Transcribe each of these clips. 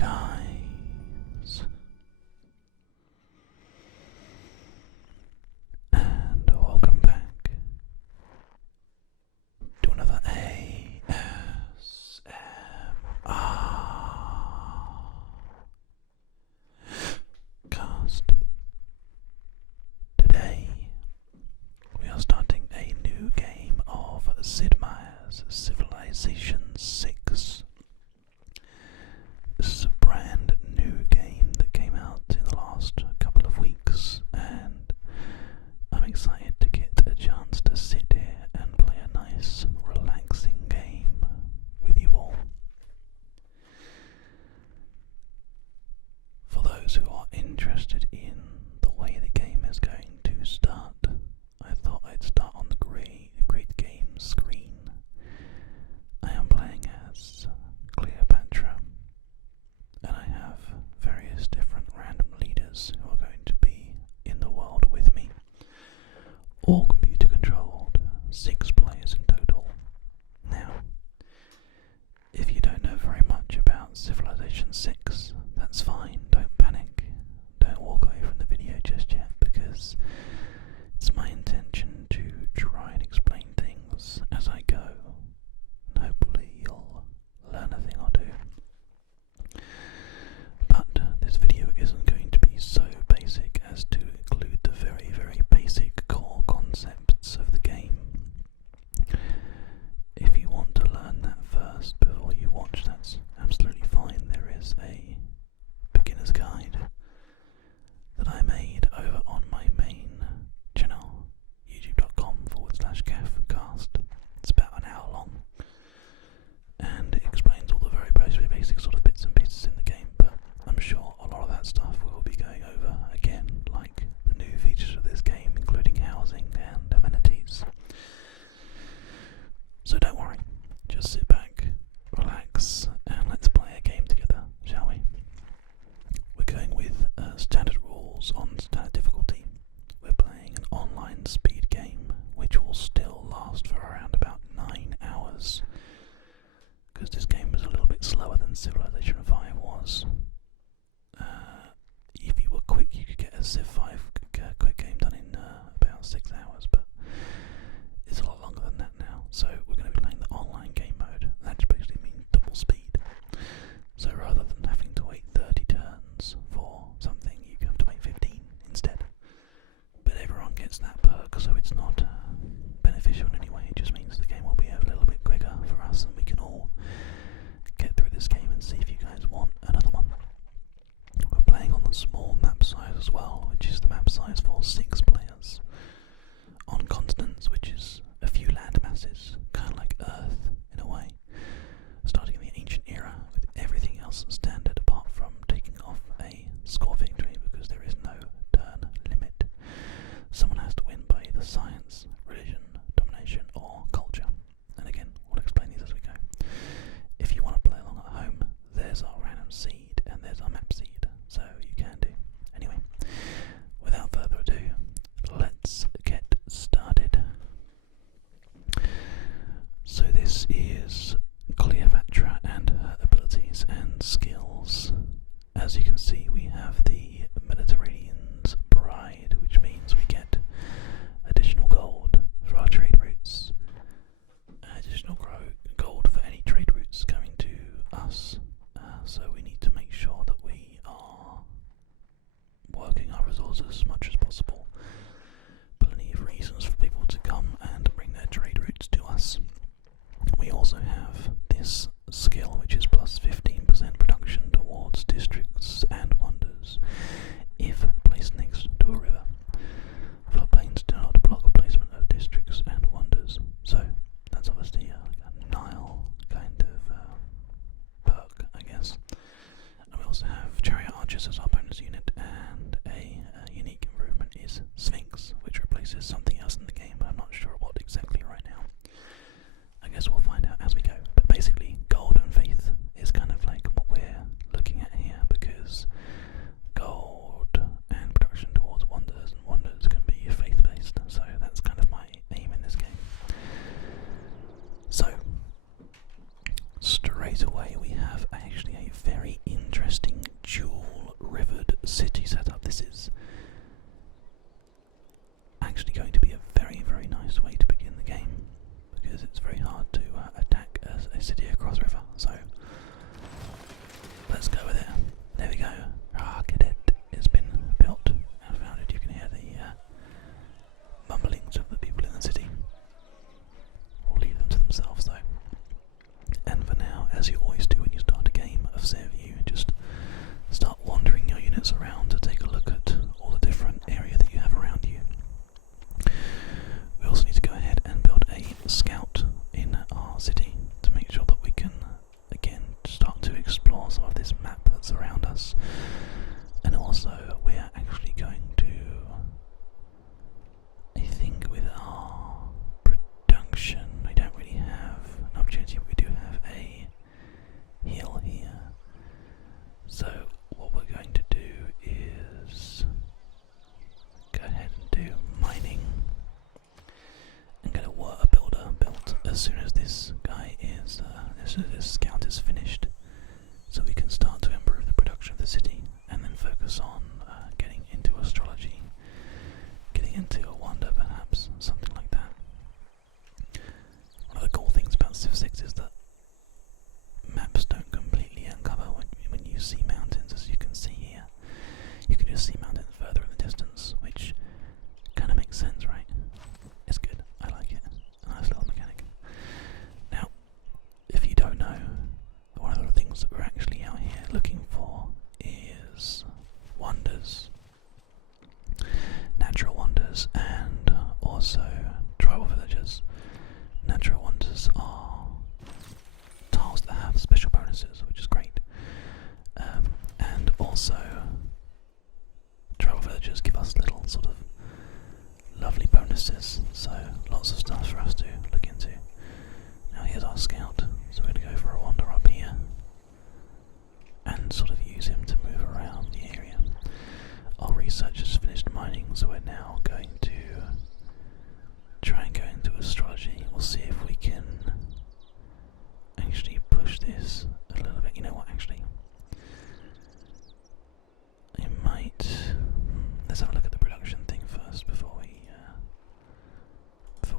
guys, and welcome back to another ASMRcast. Today we are starting a new game of Sid Meier's Civilization 6. This is a brand around us. And also we are actually going to, I think with our production, we don't really have an opportunity, but we do have a hill here. So what we're going to do is go ahead and do mining and get a water builder built as soon as this guy is, as soon as this scout is finished, so we can start to improve the production of the city and then focus on getting into astrology, getting into a wonder perhaps, something like that. One of the cool things about Civ 6 is that maps don't completely uncover when you see mountains, as you can see here. You can just see mountains further in the distance, which kind of makes sense, right? It's good. I like it. A nice little mechanic. Now, if you don't know, one of the things that we're actually out here looking for is wonders. Natural wonders and also tribal villages. Natural wonders are tiles that have special bonuses, which is great. And also tribal villages give us little sort of lovely bonuses, so lots of stuff for us to look into. Now here's our scout, so we're going to go for a wander up here and sort of use him to move around the area. Our research has finished mining, so we're now going to try and go into astrology. We'll see if we can actually push this a little bit. You know what, actually, I might, let's have a look at the production thing first before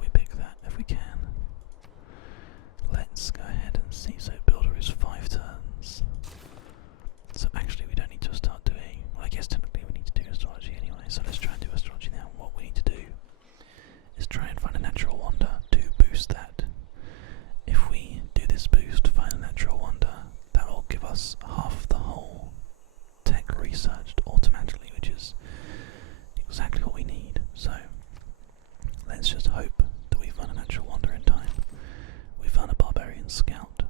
we pick that, if we can. Let's go ahead and see. So builder is 5 turns. So actually we don't need to start doing, well, I guess technically we need to do astrology anyway, so let's try and do astrology now. What we need to do is try and find a natural wonder to boost that. If we do this boost, find a natural wonder, that will give us half the whole tech researched automatically, which is exactly what we need. So let's just hope that we find a natural wonder in time. We found a barbarian scout.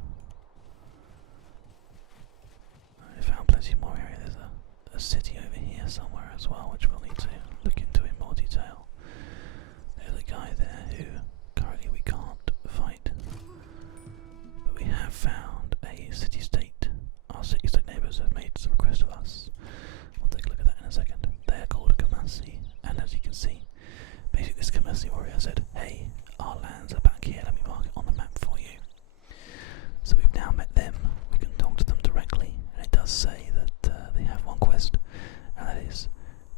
I found plenty more area. There's a city over here somewhere as well, which we'll need to look into in more detail. There's a guy there who currently we can't fight, but we have found a city-state. Our city-state neighbours have made some request of us. We'll take a look at that in a second. They're called Kamasi, and as you can see, basically this Kamasi warrior said, hey, our lands are back here, let me mark it on the map for you. So we've now met them, we can talk to them directly, and it does say that they have one quest, and that is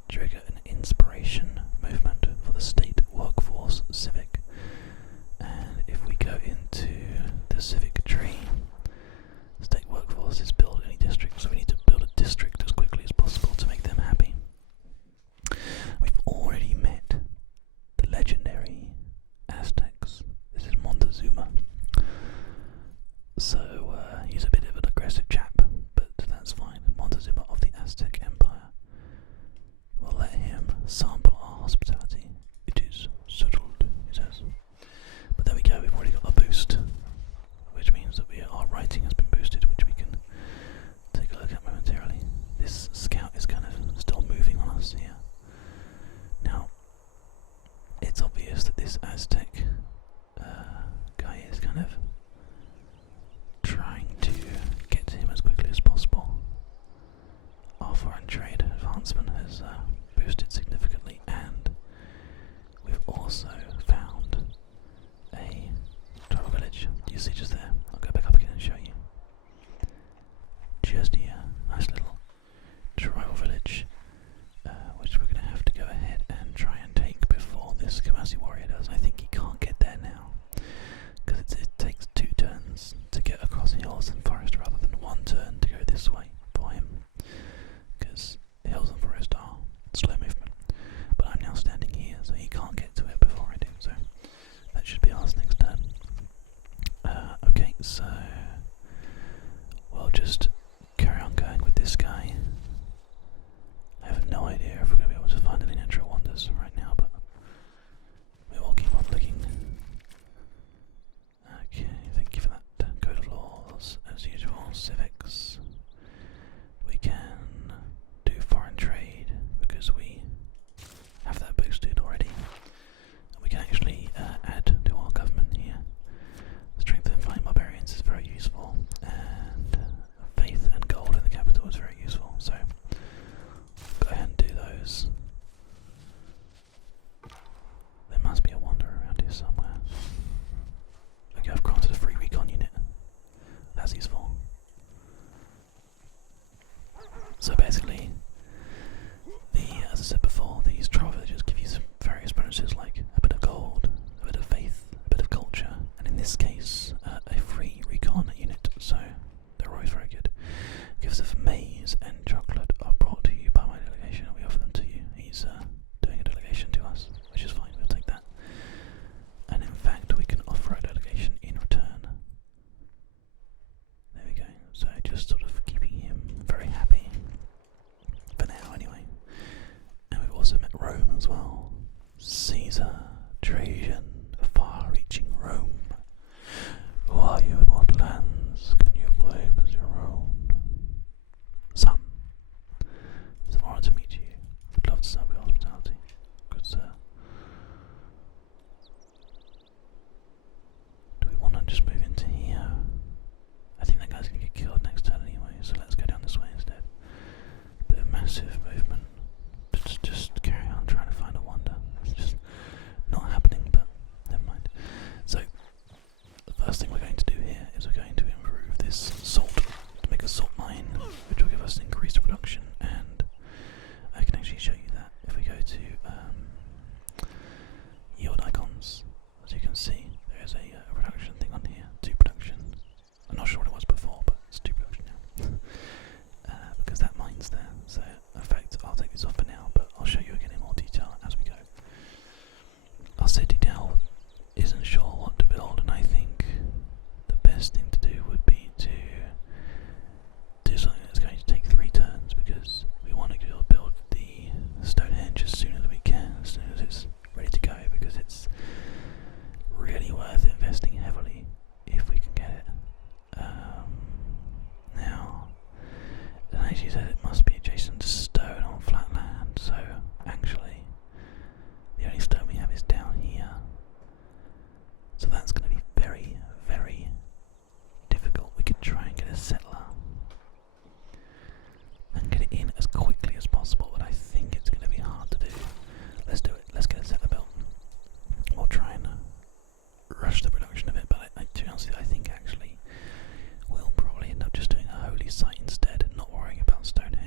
trigger an inspiration movement for the state workforce civic. And if we go into the civic tree, state workforce is build any district, so we need to build a district as quickly as possible to make them happy. We've already met the legendary Aztecs. This is Montezuma. So he's a bit of an aggressive chap, but that's fine. Montezuma of the Aztec Empire. We'll let him sample our hospitality. It is settled, he says. But there we go, we've already got a boost, which means that our writing has been boosted, which we can take a look at momentarily. This scout is kind of still moving on us here. Now, it's obvious that this Aztec guy is kind of trying to get to him as quickly as possible. Our foreign trade advancement has boosted significantly, and we've also found a tribal village. Do you see just there? I'll go back up again and show you. Just here, nice little tribal village, which we're going to have to go ahead and try and take before this Kamasi warrior does. I think he can't get there now, because it takes 2 turns to get across hills and forest rather than 1 turn to go this way for him, because hills and forest are slow movement. But I'm now standing here, so he can't get to it before I do, so that should be ours next turn. Okay, so we'll just carry on going with this So basically, as I said before, these tribal villages give you some various bonuses like a bit of gold, a bit of faith, a bit of culture, and in this case, a free recon unit. So they're always very good. Gifts of maize and chocolate are brought to you by my delegation, and we offer them to you. He's doing a delegation to us, which is fine. We'll take that. And in fact, we can offer a delegation in return. There we go. So just sort of keeping him very happy. For now, anyway. And we've also met Rome as well. Caesar, Trajan, far-reaching Rome. Who are you and what lands can you claim as your own? Some. It's an honour to meet you. Would love to serve your hospitality. Good sir. Do we want to just move into here? I think that guy's going to get killed next turn anyway, so let's go down this way instead. Bit of massive movement. Just carry on trying to find a wonder. It's just not happening, but never mind. So, the first thing we're going to do here is we're going to improve this salt to make a salt mine, which will give us increased production, and I can actually show you that if we go to yield icons. As you can see, there is a production thing on here, 2 production. I'm not sure what it was before, but it's 2 production now. Because that mine's there. So, in fact, I'll take this off for now, but I'll show you again in more detail as we go. Our city now isn't sure what to build, and I think the best thing to do would be to do something that's going to take 3 turns, because we want to build the Stonehenge as soon as we can, as soon as it's ready to go, because it's really worth investing heavily if we can get it. Now, it actually says it must be adjacent to stone on flat land, so actually the only stone we have is down here. So that's going to be very, very difficult. We could try and get a settler and get it in as quickly as possible, but I think it's going to be hard to do. Let's do it. Let's get a settler built. We'll try and rush the production of it, but to be honest with you, I think actually we'll probably end up just doing a holy site instead and not worrying about Stonehenge.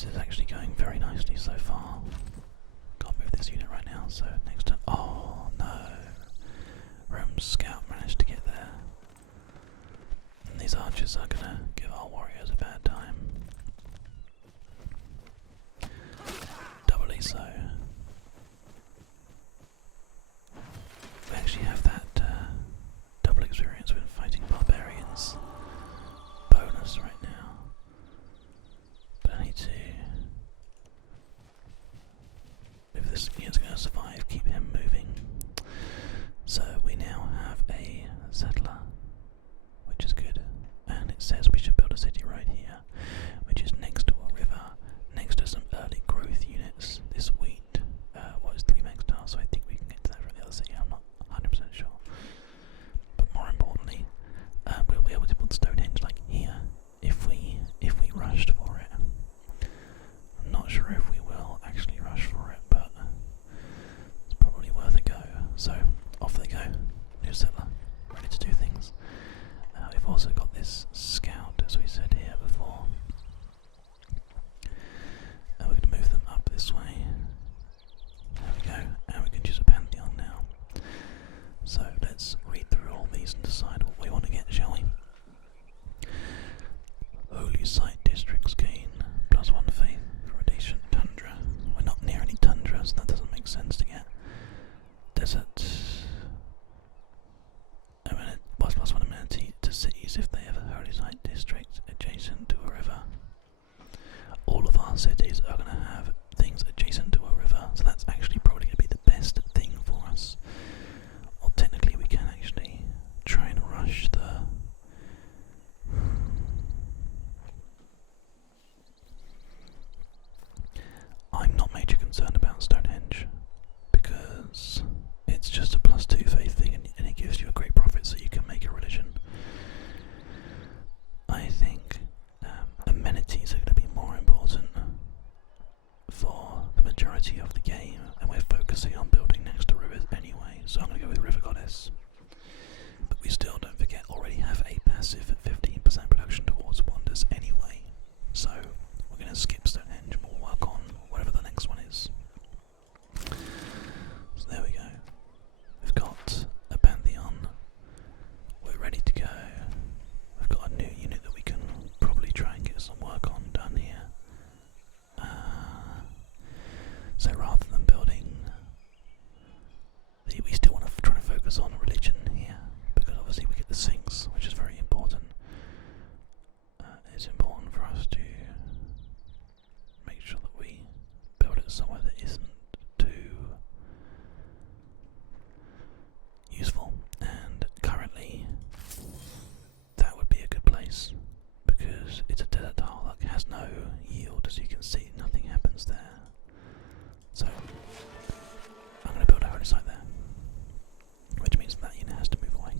This is actually going very nicely so far. Can't move this unit right now, so next turn. Oh no! Rome's scout managed to get there. And these archers are gonna give our warriors a bad time. Doubly so. We actually have that double experience when fighting barbarians bonus right now. But I need to, if this unit's going to survive, keep him moving. So we now have a settler, which is good, and it says we should build a city right here, which is next to a river, next to some early growth units. This wheat was 3 meg stars, so I think we can get to that from the other city. I'm not 100% sure. But more importantly, we'll be able to build Stonehenge like here if we rushed for it. I'm not sure if we will actually rush for it, but it's probably worth a go. So off they go. New settler, ready to do things. We've also got this scout, as we said here before. We're going to move them up this way. There we go, and we can choose a pantheon now. So let's read through all these and decide what we want to get, shall we? Holy site districts gain +1 faith for radiant tundra. We're not near any tundra, so that doesn't make sense to get. Desert. +1 amenity to cities if they have a holy site district adjacent to a river. All of our cities are going to have things adjacent to a river, so that's actually probably going to be the best thing for us. Or technically we can actually try and rush the... I'm not major concerned about Stonehenge, because it's just a +2 faith thing and it gives you a great profit so you can make a religion. I think amenities are going to be more important for the majority of the game, and we're focusing on building next to rivers anyway, so I'm going to go with River Goddess. But we still, don't forget, already have a passive 15% production towards wonders anyway, so we're going to skip Stonehenge and we'll work on whatever the next one is. So there we go. We've got a pantheon. We're ready to go. We've got a new unit that we can probably try and get some work on done here. So rather than building, we still want to try to focus on religion here, because obviously we get the sinks, which is very important. It's important for us to make sure that we build it somewhere that isn't too useful, and currently that would be a good place because it's a desert tile that has no yield. As you can see, nothing happens there. So I'm going to build a holy site there, which means that unit has to move away.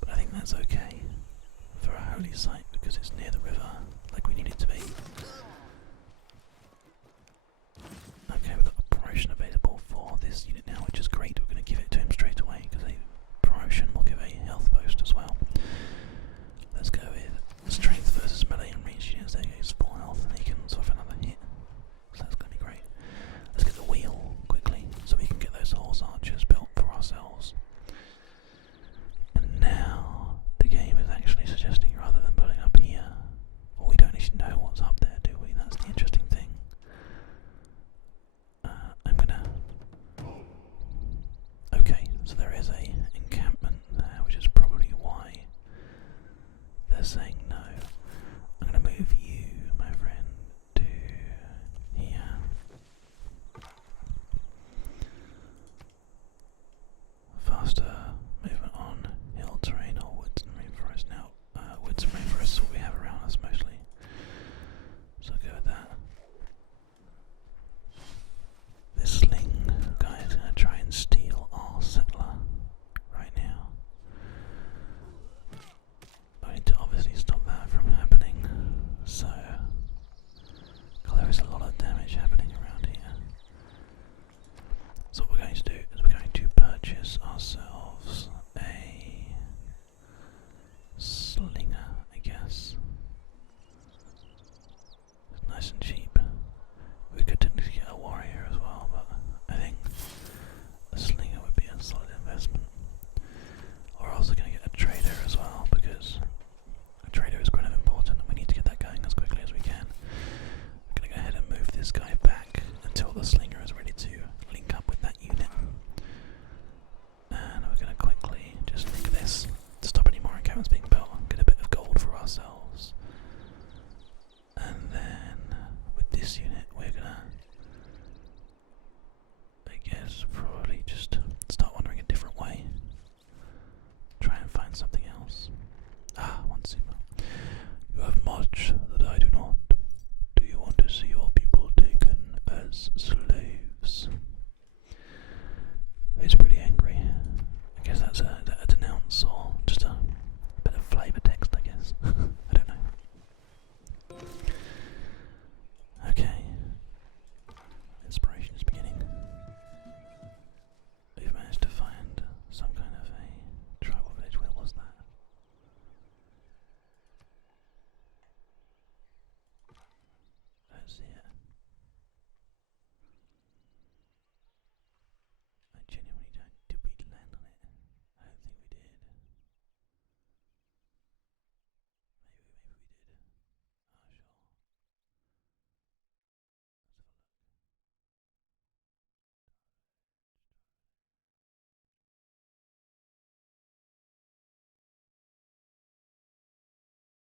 But I think that's okay for a holy site because it's near the river, like we need it to be. Okay, we've got a promotion available for this unit now, which is great. We're going to give it to him straight away because a promotion will give a health boost as well. Let's go with strength versus melee and range units. There goes full health, and he can suffer another hit. So that's going to be great. Let's get the wheel quickly so we can get those horse archers built for ourselves. And now the game is actually suggesting rather than building up here, well, we don't actually know what's up there, do we? That's the interesting thing. I'm gonna... Okay, so there is a encampment there, which is probably why they're saying